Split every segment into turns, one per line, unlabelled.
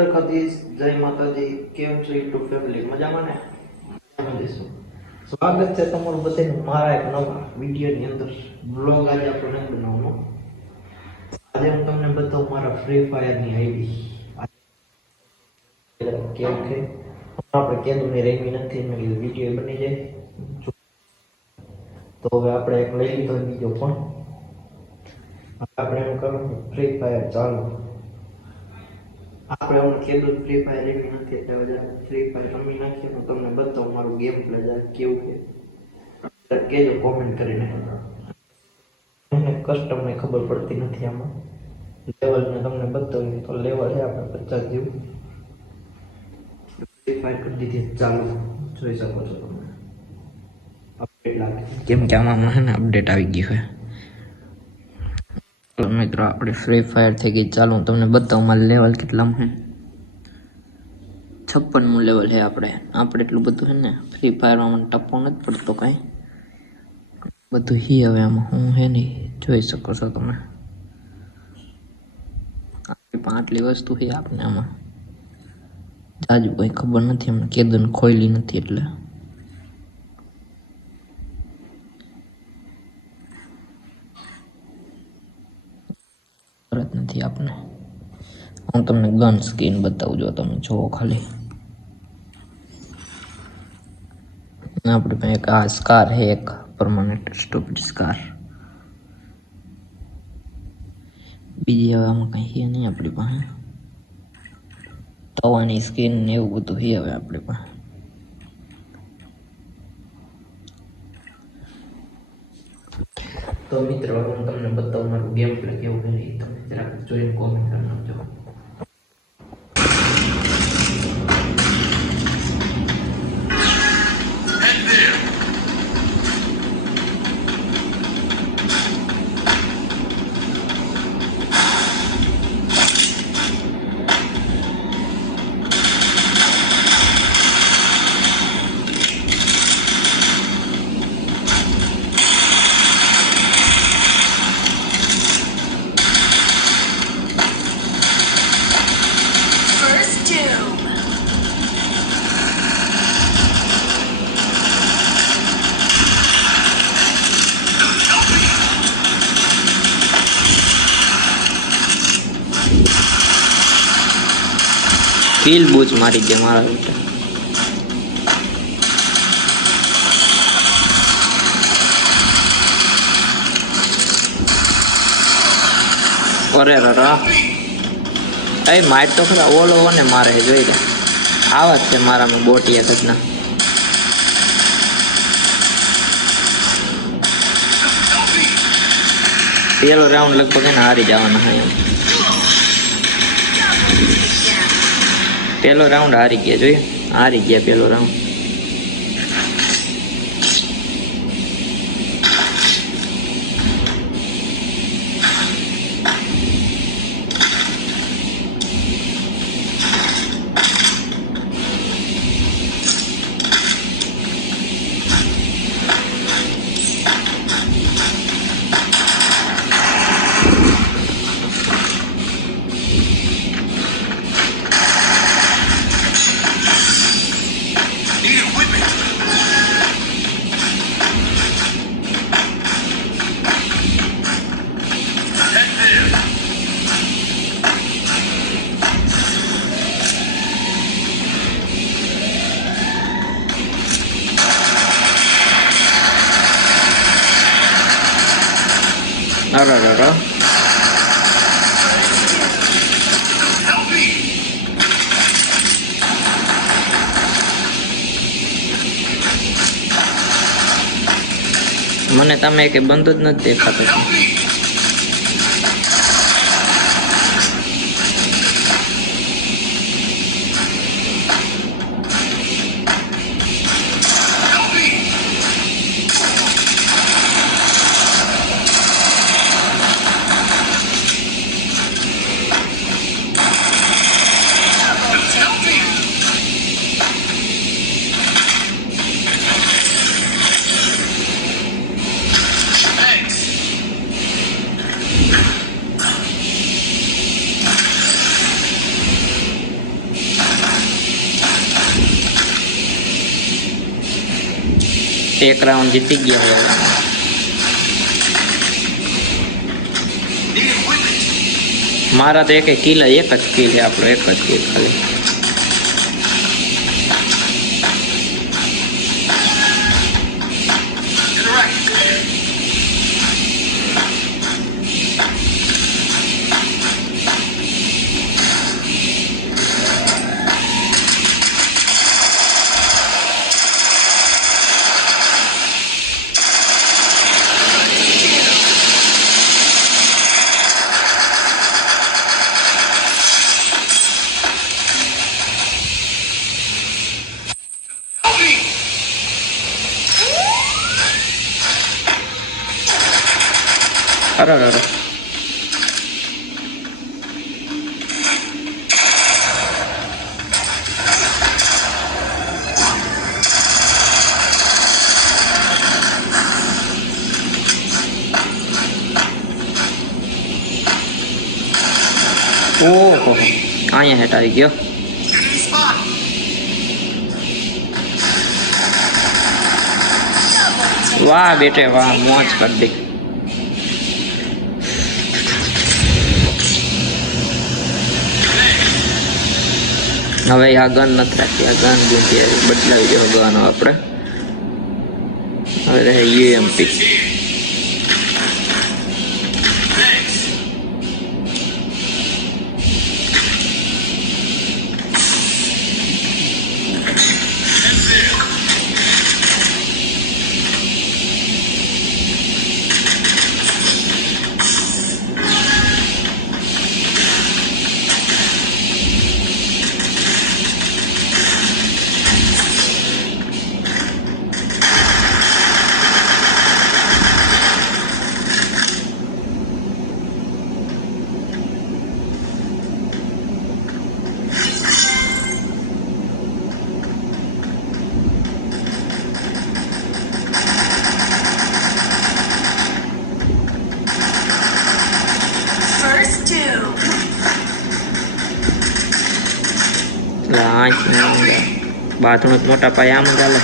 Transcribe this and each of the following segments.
દ્વારકાધીશ જય માતાજી કેમ છો યુટ્યુબ ફેમિલી મજામાં ને મજામાં જઈશું. સ્વાગત છે તમારું બધાનું મારા એક નવા વિડીયોની અંદર બ્લોગ આજે આપણે નહીં બનાવવાનો આજે હું તમને બતાવું મારા ફ્રી ફાયરની આઈડી કેમ કે આપણે કેદુની રેમી નથી મેં કીધું વિડીયો બની જાય તો હવે આપણે એક લઈ લીધો બીજો પણ આપણે એમ કરવું ફ્રી ફાયર ચાલુ આપણે હું કીધું ફ્રી ફાયર રમી નથી એટલે બધા ફ્રી ફાયર રમી નાખીએ તો તમને બતાવું મારું ગેમ પ્લે જાય કેવું છે. કેજો કોમેન્ટ કરીને. એને કસ્ટમ ને ખબર પડતી નથી આમાં. લેવલ ને તમને બતાવ્યું તો લેવલ છે આપણે પચાસ જેવું. ફ્રી ફાયર કરી દીધી ચાલુ. જોઈ શકો છો તમે. અપડેટ લાગે.
કેમ કે આમાં હમણાં છે ને અપડેટ આવી ગયું તો મિત્રો, આપણે ફ્રી ફાયર થઈ ગઈ. ચાલુ હું તમને બતાવું, મારે લેવલ કેટલામાં છે. છપ્પનમું લેવલ છે આપણે. આપણે એટલું બધું છે ને ફ્રી ફાયરમાં મને ટપ્પો નથી પડતો કાંઈ. બધું હી હવે આમાં હું હે નહીં જોઈ શકો છો તમે. આટલી વસ્તુ છે આપણે આમાં. જાજુ કંઈ ખબર નથી અમને કેદન ખોઈલી નથી એટલે. નથી આપને હું તમને ગન સ્કીન બતાવું જો તમે જુઓ ખાલી આપણી પાસે એક આ સ્કાર છે એક પરમાનન્ટ સ્ટોપડ સ્કાર બીજી હવે આમાં કંઈ છે નહીં આપણી પાસે તવાની સ્કીન ને એવું બધું છે હવે આપણી પાસે
તો મિત્રો હવે હું તમને બતાવું મારું ગેમ પ્લે કેવું છે 对
国民。
કિલ બૂચ મારી દે મારા બેટા અરે રરા એ માર તો ખરા ઓલો ને મારે જોઈ લે આવા જ છે મારામાં બોટિયા ઘટના પેલો રાઉન્ડ લગભગ એને હારી જવાના હોય પેલો રાઉન્ડ હારી ગયા જોઈએ. હારી ગયા પહેલો રાઉન્ડ અરે અરે મને તમે કે બંધ જ નથી દેખાતો. એક રાઉન્ડ જીતી ગયા હવે. મારા તો એક કિલો, એક જ કિલ આપણો, એક જ કિલ ખાલી. અરે અરે અરે. ઓહો અહીંયા હેઠ આવી ગયો વાહ બેટે વાહ મોજ કરી દી હવે આ ગન નથી રાખી, આ ગન ગુંજી બદલાવી દેવો ગન આપણે. હવે રહે યુએમપી બાથરૂમ જ મોટા પાયે આમ ચાલે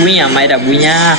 બુયા માર્યા બુયા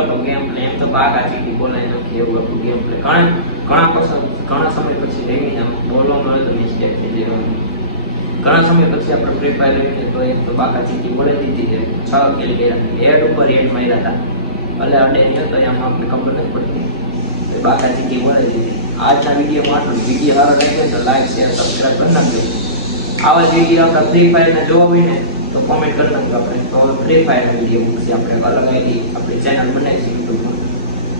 જોયું ગેમપ્લે એમ તો બાકા ચીટી બોલાઈ નાખી એવું હતું ગેમપ્લે ઘણા ઘણા પસંદ ઘણા સમય પછી રેમી આમ બોલવા મળે તો મિસ્ટેક થઈ જવાનું ઘણા સમય પછી આપણે ફ્રી ફાયર રમીને તો એક તો બાકા ચીટી બોલે દીધી છે કેલ ગયા હેડ ઉપર હેડ માર્યા હતા. ભલે અડે નહીં તો એમાં આપણે ખબર નથી પડતી. તો બાકા ચીટી બોલે દીધી. આજના વીડિયો માટે વીડિયો સારો લાગ્યો તો લાઈક શેર સબસ્ક્રાઈબ કરી નાખજો. આવા જ વીડિયો આપણા ફ્રી ફાયરના જોવા હોય ને કોમેન્ટ કરી નાખજો આપણે. તો ફ્રી ફાયર વીડિયો મૂકશે આપણે અલગ આઈડી આપણી ચેનલ બનાવીશું યુટ્યુબમાં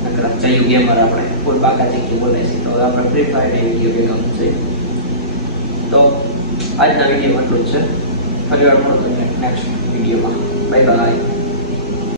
નકર જયું ગેમર આપણે ફૂલ બાકા ચીકી છે. તો હવે આપણે ફ્રી ફાયર વીડિયો ભેગા મૂકશે તો આજના વીડિયો એટલું છે. ફરી વાર મળતો નેક્સ્ટ વિડીયોમાં બાય બાય